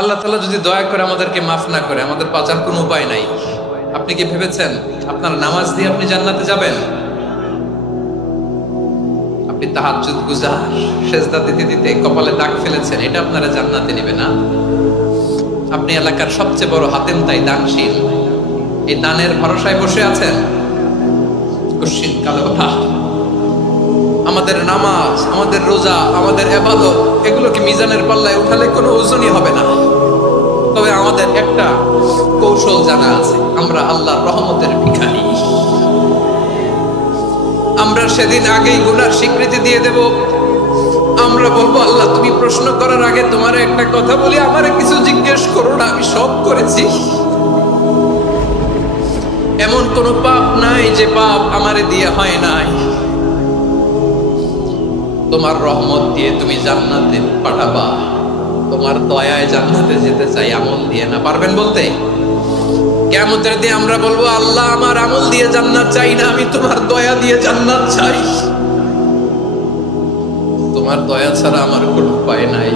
আল্লাহ তাআলা যদি দয়া করে আমাদেরকে মাফ না করে, আমাদের বাঁচার কোনো উপায় নাই। আপনি কি ভেবেছেন আপনার নামাজ দিয়ে আপনি জান্নাতে যাবেন? আপনি তাহাজ্জুদ গুজার, সেজদা দিতে দিতে কপালে দাগ ফেলেছেন, এটা আপনারা জান্নাতে নেবে না। আপনি এলাকার সবচেয়ে বড় হাতেম তাই দানশীল, এই দানের ভরসায় বসে আছেন। কুশ্চিত কালো কথা। আমাদের নামাজ, আমাদের রোজা, আমাদের ইবাদত, এগুলোকে মিজানের পাল্লায় উঠালে কোনো ওজনই হবে না। তবে আমাদের একটা কৌশল জানা আছে, আমরা আল্লাহর রহমতের ভিখারি। আমরা সেদিন আগেই গুনার স্বীকৃতি দিয়ে দেব। আমরা বলবো, আল্লাহ তুমি প্রশ্ন করার আগে তোমার একটা কথা বলি, আমারে কিছু জিজ্ঞেস করো না, আমি সব করেছি। এমন কোন পাপ নাই যে পাপ আমারে দিয়ে হয় নাই। তোমার রহমত দিয়ে তুমি জান্নাতে পাঠাবা, তোমার দয়ায় জান্নাতে যেতে চাই, আমল দিয়ে না। পারবেন বলতে? কিয়ামতের দিন আমরা বলবো, আল্লাহ আমার আমল দিয়ে জান্নাত চাই না, আমি তোমার দয়া দিয়ে জান্নাত চাই। তোমার দয়া ছাড়া আমার কোনো উপায় নাই।